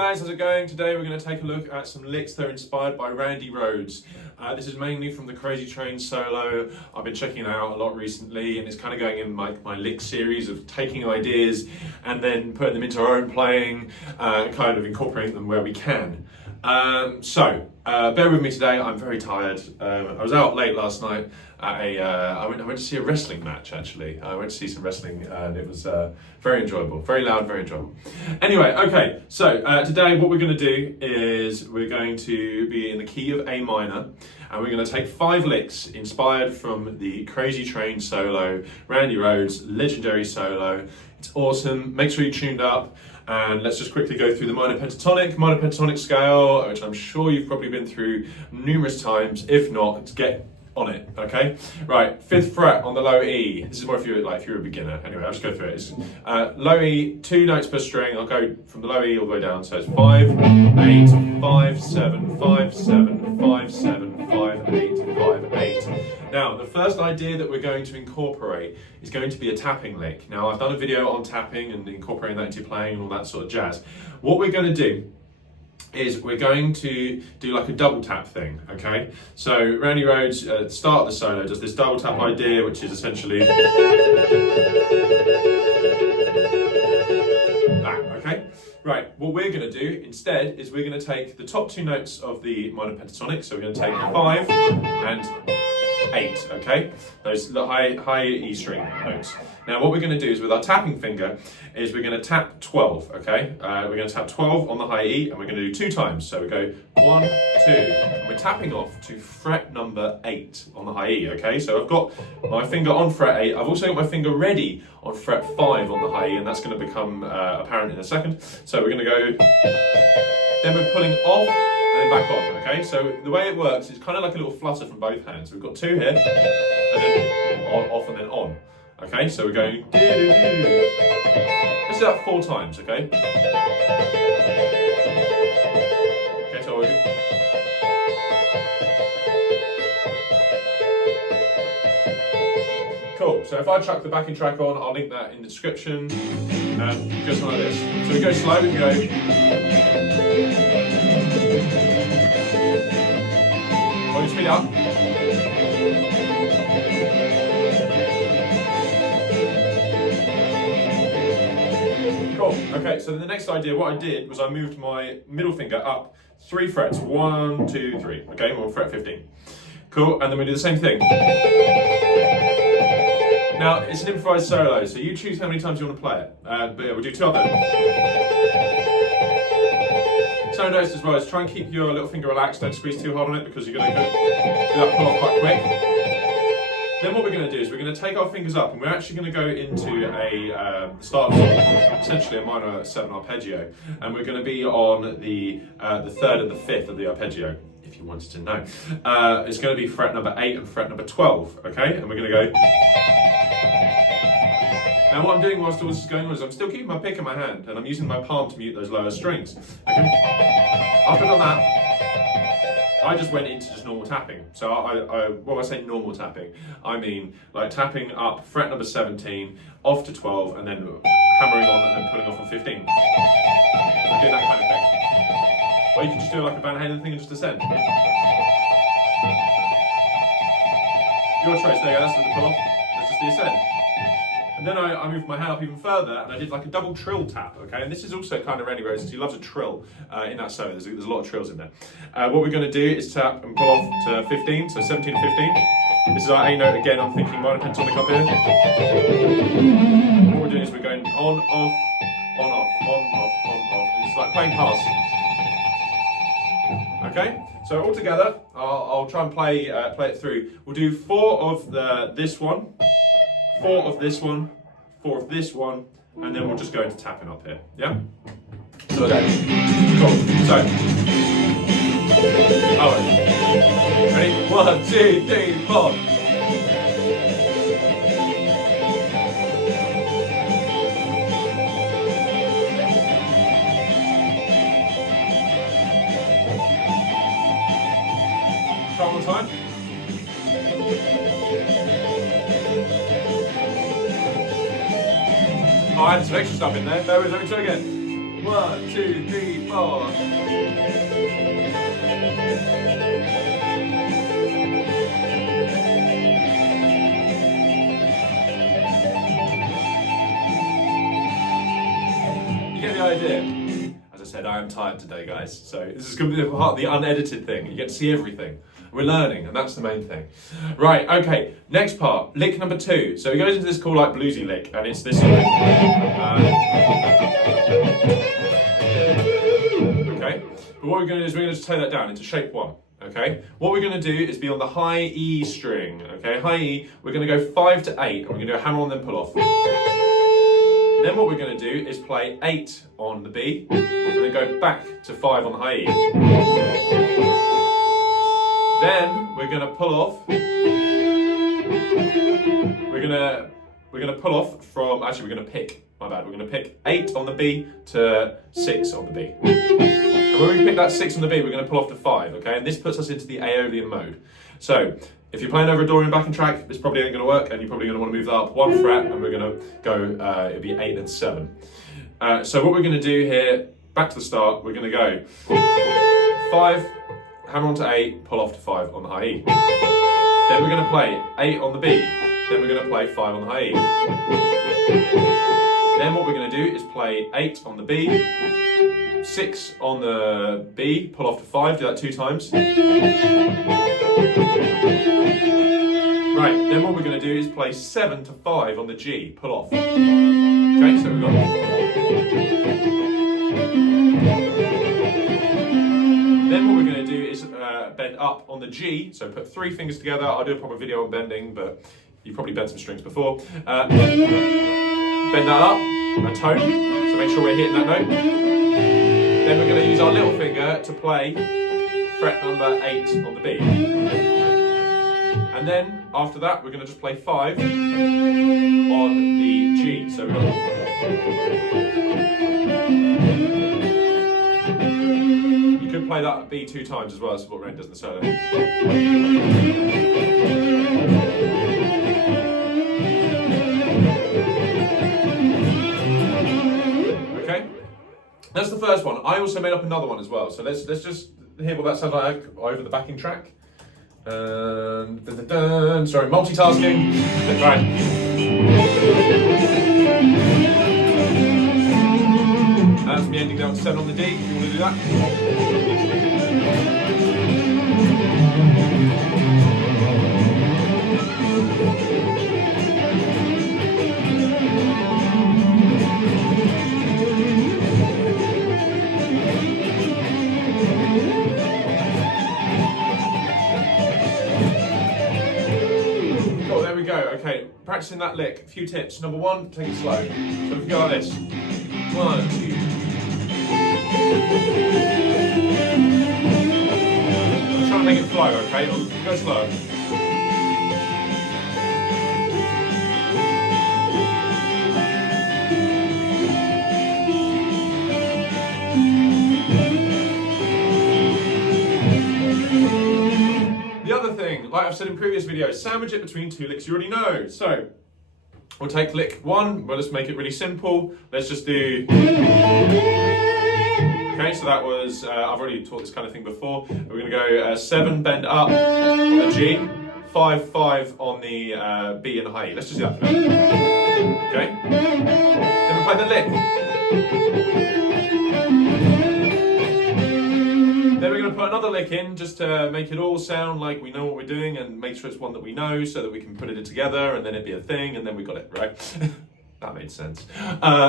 guys, how's it going? Today we're going to take a look at some licks that are inspired by Randy Rhoads. This is mainly from the Crazy Train solo. I've been checking it out a lot recently, and it's kind of going in my lick series of taking ideas and then putting them into our own playing, kind of incorporating them where we can. Bear with me today. I'm very tired. I was out late last night at I went to see a wrestling match, actually. I went to see some wrestling and it was very enjoyable. Very loud, very enjoyable. Anyway, okay, so today what we're going to do is we're going to be in the key of A minor, and we're going to take 5 licks inspired from the Crazy Train solo, Randy Rhoads' legendary solo. It's awesome. Make sure you're tuned up. And let's just quickly go through the minor pentatonic scale, which I'm sure you've probably been through numerous times. If not, let's get on it, okay? Right, 5th fret on the low E. This is more if you're a beginner. Anyway, I'll just go through it. It's low E, 2 notes per string. I'll go from the low E all the way down. So it's 5, 8, 5, 7, 5, 7, 5, 7, 5, 8, 5, 8. Now, the first idea that we're going to incorporate is going to be a tapping lick. Now, I've done a video on tapping and incorporating that into playing and all that sort of jazz. What we're going to do is we're going to do like a double tap thing, okay? So Randy Rhoads at the start of the solo does this double tap idea, which is essentially that, okay? Right, what we're going to do instead is we're going to take the top 2 notes of the minor pentatonic, so we're going to take 5 and 8, okay? Those high E string notes. Now what we're going to do is with our tapping finger is we're going to tap 12, okay? We're going to tap 12 on the high E and we're going to do 2 times. So we go 1, 2, and we're tapping off to fret number 8 on the high E, okay? So I've got my finger on fret 8. I've also got my finger ready on fret 5 on the high E, and that's going to become apparent in a second. So we're going to go, then we're pulling off and then back on, okay? So the way it works is kind of like a little flutter from both hands. We've got 2 here, and then on, off, and then on. Okay, so we're going do-do-do. Let's do that 4 times, okay? Okay, so cool, so if I chuck the backing track on, I'll link that in the description. It goes like this. So we go slow, we can go. Hold your speed up. Cool, okay, so the next idea, what I did was I moved my middle finger up 3 frets, 1, 2, 3, okay, we're on fret 15. Cool, and then we do the same thing. Now, it's an improvised solo, so you choose how many times you want to play it. But yeah, we'll do 2 of them. So notice as well is try and keep your little finger relaxed, don't squeeze too hard on it because you're going to do that pull off quite quick. Then what we're going to do is we're going to take our fingers up and we're actually going to go into a start of essentially a minor 7 arpeggio, and we're going to be on the 3rd and the 5th of the arpeggio, if you wanted to know. It's going to be fret number 8 and fret number 12, okay? And we're going to go. Now what I'm doing whilst all this is going on is I'm still keeping my pick in my hand and I'm using my palm to mute those lower strings. Okay? After I've done that, I just went into just normal tapping. So when I say normal tapping, I mean like tapping up fret number 17, off to 12, and then hammering on and then pulling off on 15. I'm doing that kind of thing. Or you can just do like a Van Halen thing and just descend. Your choice, there you go, that's the pull off, that's just the ascend. And then I moved my hand up even further and I did like a double trill tap, okay? And this is also kind of Randy Rhoads, he loves a trill in that solo. There's a lot of trills in there. What we're going to do is tap and pull off to 15, so 17 and 15. This is our A note again, I'm thinking minor pentatonic up here. What we're doing is we're going on, off, on, off, on, off, on, off. And it's like playing pass. Okay? So all together, I'll try and play it through. We'll do 4 of this one. 4 of this one, 4 of this one, and then we'll just go into tapping up here, yeah? So we'll go. Cool. So. Oh, ready? 1, 2, 3, 4. Try one more time. Oh, I had some extra stuff in there. Let me try again. 1, 2, 3, 4. You get the idea? As I said, I am tired today, guys. So this is going to be the part of the unedited thing. You get to see everything. We're learning, and that's the main thing. Right, okay, next part, lick number 2. So it goes into this cool, like, bluesy lick, and it's this. Okay, but what we're going to do is we're going to take that down into shape 1. Okay, what we're going to do is be on the high E string. Okay, high E, we're going to go 5 to 8, and we're going to do a hammer on, then pull off. Then what we're going to do is play 8 on the B, and then go back to 5 on the high E. Then we're going to pull off. We're going to pull off from. Actually, we're going to pick. My bad. We're going to pick 8 on the B to 6 on the B. And when we pick that 6 on the B, we're going to pull off to 5. Okay, and this puts us into the Aeolian mode. So if you're playing over a Dorian backing track, this probably ain't going to work, and you're probably going to want to move that up 1 fret, and we're going to go. It'll be 8 and 7. So what we're going to do here, back to the start. We're going to go 5. Hammer on to 8, pull off to 5 on the high E. Then we're going to play 8 on the B. Then we're going to play 5 on the high E. Then what we're going to do is play 8 on the B, 6 on the B, pull off to 5, do that 2 times. Right, then what we're going to do is play 7 to 5 on the G, pull off. Okay, so we've got. Then what we're going to do is bend up on the G, so put 3 fingers together. I'll do a proper video on bending, but you've probably bent some strings before. Bend that up, a tone, so make sure we're hitting that note. Then we're going to use our little finger to play fret number 8 on the B. And then, after that, we're going to just play 5 on the G. So we've got. You could play that B 2 times as well, that's what Randy does in the solo. Okay, that's the first one. I also made up another one as well, so let's just hear what that sounds like over the backing track. Sorry, multitasking. Right. That's me ending down to 7 on the D. If you want to do that. Cool, there we go. Okay, practicing that lick. A few tips. Number 1, take it slow. So if you go like this. 1, 2. I'm trying to make it flow, okay? Go slow. The other thing, like I've said in previous videos, sandwich it between 2 licks you already know. So, we'll take lick 1, we'll just make it really simple. Let's just do. Okay, so that was, I've already taught this kind of thing before. We're going to go 7, bend up on the G, 5, 5 on the B and the high E. Let's just do that for now. Okay? Then we play the lick. Then we're going to put another lick in just to make it all sound like we know what we're doing and make sure it's one that we know so that we can put it together and then it'd be a thing and then we got it, right? That made sense.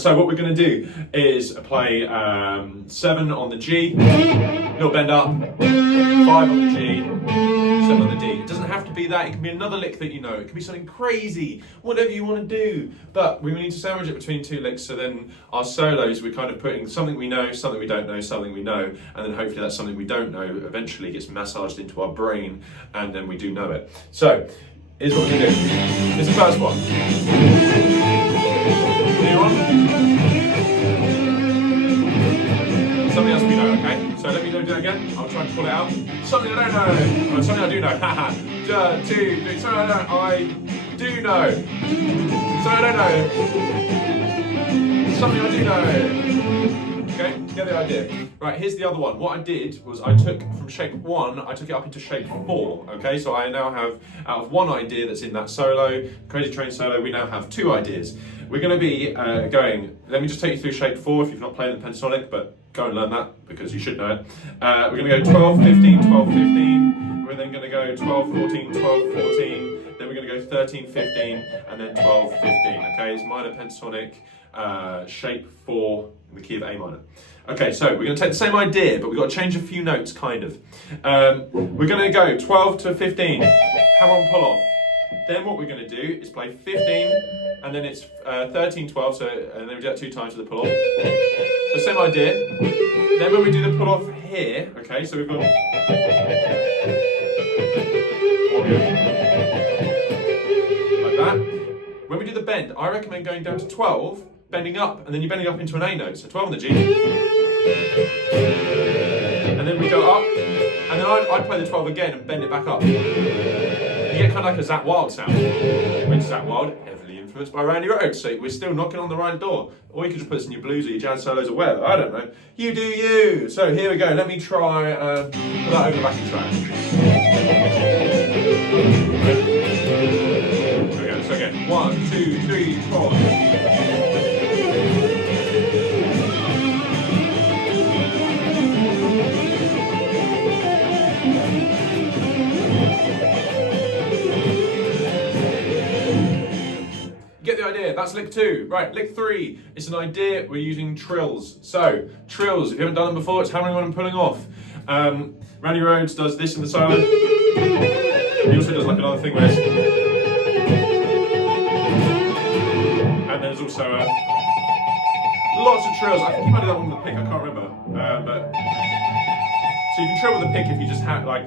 So what we're going to do is play 7 on the G, little bend up, 5 on the G, 7 on the D. It doesn't have to be that, it can be another lick that you know, it can be something crazy, whatever you want to do. But we need to sandwich it between 2 licks, so then our solos, we're kind of putting something we know, something we don't know, something we know, and then hopefully that something we don't know eventually gets massaged into our brain, and then we do know it. So, here's what we're going to do. Here's the first one. Something else we know, okay? So let me do that again. I'll try to pull it out. Something I don't know. Or something I do know. Haha. 1, 2, 3. Something I do know. Something I don't know. Something I do know. Okay, get the idea. Right, here's the other one. What I did was I took from shape 1, I took it up into shape 4. Okay, so I now have, out of one idea that's in that solo, Crazy Train solo, we now have 2 ideas. We're going to be going, let me just take you through shape 4 if you've not played the pentatonic, but go and learn that because you should know it. We're going to go 12, 15, 12, 15. We're then going to go 12, 14, 12, 14. Then we're going to go 13, 15, and then 12, 15. Okay, it's minor pentatonic, shape 4 in the key of A minor. Okay, so we're going to take the same idea, but we've got to change a few notes, kind of. We're going to go 12 to 15, hammer on pull off. Then what we're going to do is play 15, and then it's 13, 12, so, and then we do that 2 times with the pull off. The same idea. Then when we do the pull off here, okay, so we've got... like that. When we do the bend, I recommend going down to 12, bending up, and then you're bending up into an A note, so 12 on the G. And then we go up, and then I play the 12 again and bend it back up. You get kind of like a Zach Wild sound. Which Zach Wild, heavily influenced by Randy Rhoads, so we're still knocking on the right door. Or you could just put this in your blues or your jazz solos or whatever, I don't know. You do you! So here we go, let me try put that over the backing track. Okay, so again, 1, 2, 3, 4. Get the idea, that's lick 2. Right, lick 3, it's an idea, we're using trills. So, trills, if you haven't done them before, it's hammering on and pulling off. Randy Rhoads does this in the solo. He also does like another thing where it's... And there's also lots of trills. I think you might do that one with the pick, I can't remember. But so you can trill with the pick if you just have like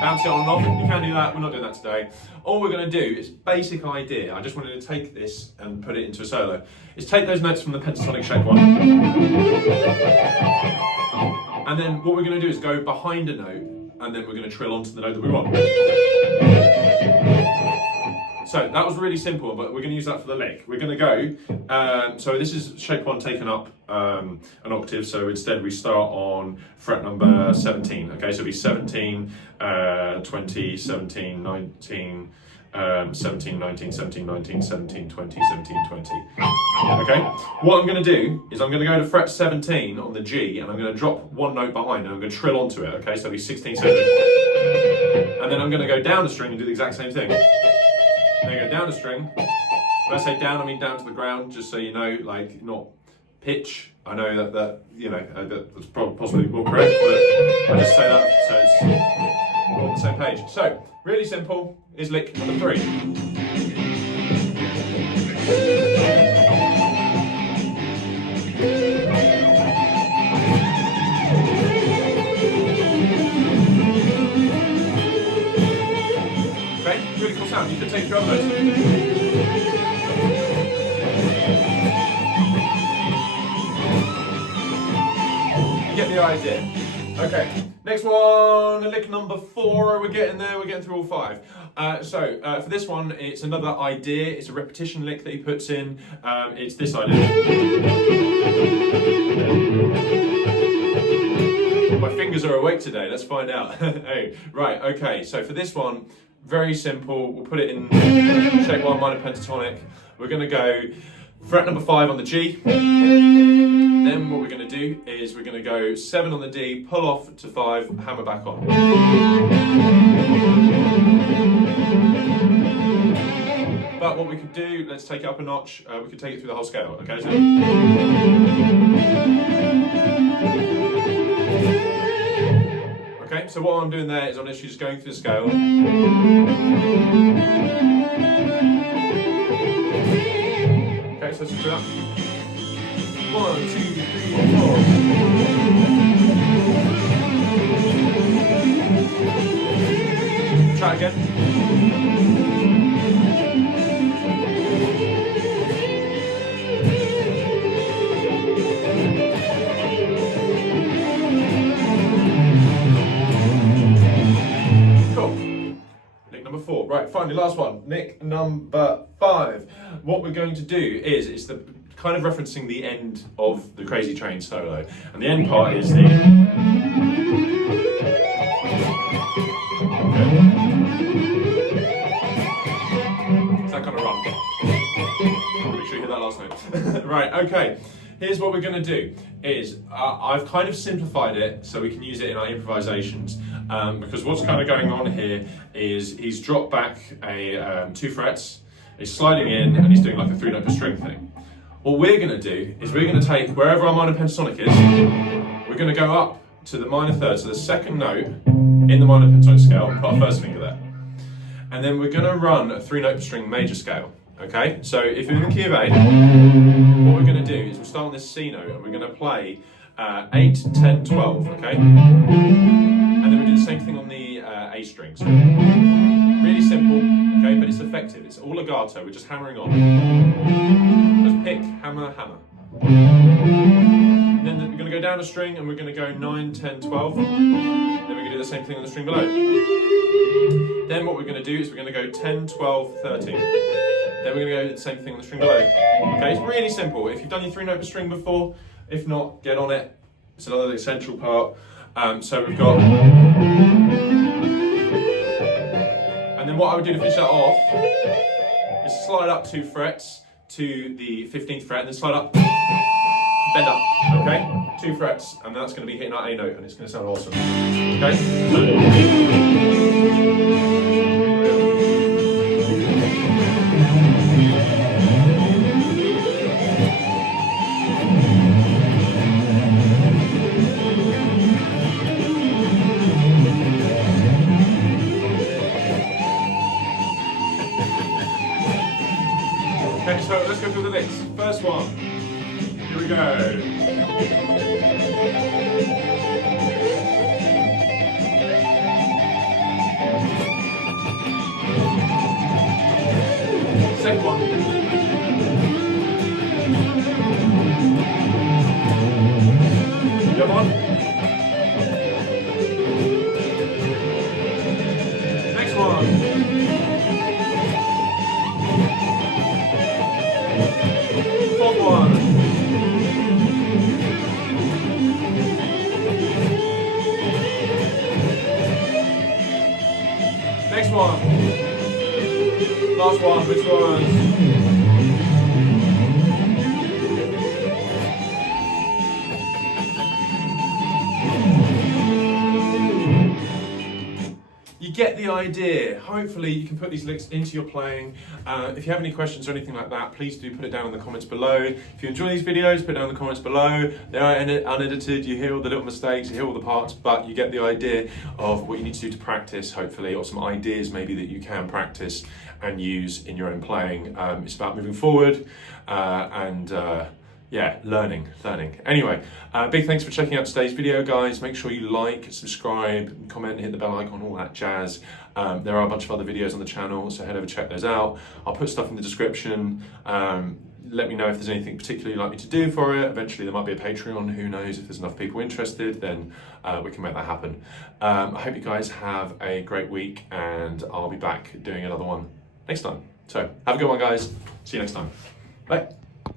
bounce it on and off. You can do that, we're not doing that today. All we're going to do is basic idea. I just wanted to take this and put it into a solo. Is take those notes from the pentatonic shape 1. And then what we're going to do is go behind a note, and then we're going to trill onto the note that we want. So that was really simple, but we're going to use that for the lick. We're going to go, so this is shape 1 taken up an octave, so instead we start on fret number 17, okay, so it'll be 17, 20, 17, 19, 17, 19, 17, 19, 17, 20, 17, 20. Okay, what I'm going to do is I'm going to go to fret 17 on the G, and I'm going to drop one note behind, and I'm going to trill onto it, okay, so it'll be 16, 17. And then I'm going to go down the string and do the exact same thing. Then go down a string. When I say down, I mean down to the ground, just so you know, like not pitch. I know that you know that's possibly more correct, but I just say that so it's all on the same page. So really simple is lick number 3. Really cool sound. You can take drum notes. You get the idea. Okay, next one, lick number 4. We're getting there. We're getting through all 5. So for this one, it's another idea. It's a repetition lick that he puts in. It's this idea. My fingers are awake today. Let's find out. Hey, right. Okay. So for this one. Very simple, we'll put it in shape 1 minor pentatonic. We're going to go fret number 5 on the G. Then what we're going to do is we're going to go 7 on the D, pull off to 5, hammer back on. But what we could do, let's take it up a notch, we could take it through the whole scale, okay? So, okay, so what I'm doing there is I'm literally just going through the scale. Okay, so let's just do that. 1, 2, 3, 4. Try it again. Number 4. Right, finally, last one. Nick number 5. What we're going to do is, it's the kind of referencing the end of the Crazy Train solo. And the end part is the... It's that kind of run. Make sure you hit that last note. Right, okay. Here's what we're going to do, is I've kind of simplified it so we can use it in our improvisations, because what's kind of going on here is he's dropped back a 2 frets, he's sliding in and he's doing like a 3-note per string thing. What we're going to do is we're going to take wherever our minor pentatonic is, we're going to go up to the minor third, so the second note in the minor pentatonic scale, and put our first finger there. And then we're going to run a 3-note per string major scale. Okay, so if you're in the key of A, what we're going to do is we'll start on this C note and we're going to play 8, 10, 12, okay? And then we do the same thing on the A string. So really simple, okay, but it's effective. It's all legato, we're just hammering on. Just pick, hammer, hammer. And then we're going to go down a string and we're going to go 9, 10, 12. Then we're going to do the same thing on the string below. Then what we're going to do is we're going to go 10, 12, 13. Then we're going to go the same thing on the string below. Okay, it's really simple. If you've done your 3-note per string before, if not, get on it. It's another essential part. So we've got... And then what I would do to finish that off is slide up 2 frets to the 15th fret, and then slide up, bend up, okay? 2 frets, and that's going to be hitting our A note, and it's going to sound awesome. Okay, so let's go through the licks. First one. Here we go. Second one. Come on. Next one. Fourth one. Next one. Last one, which was... You get the idea. Hopefully you can put these licks into your playing. If you have any questions or anything like that, please do put it down in the comments below. If you enjoy these videos, put it down in the comments below. They are unedited, you hear all the little mistakes, you hear all the parts, but you get the idea of what you need to do to practice, hopefully, or some ideas maybe that you can practice and use in your own playing. It's about moving forward yeah, learning. Anyway, big thanks for checking out today's video, guys. Make sure you like, subscribe, comment, hit the bell icon, all that jazz. There are a bunch of other videos on the channel, so head over, check those out. I'll put stuff in the description. Let me know if there's anything particularly you'd like me to do for it. Eventually there might be a Patreon, who knows, if there's enough people interested, then we can make that happen. I hope you guys have a great week, and I'll be back doing another one next time. So have a good one, guys. See you next time. Bye.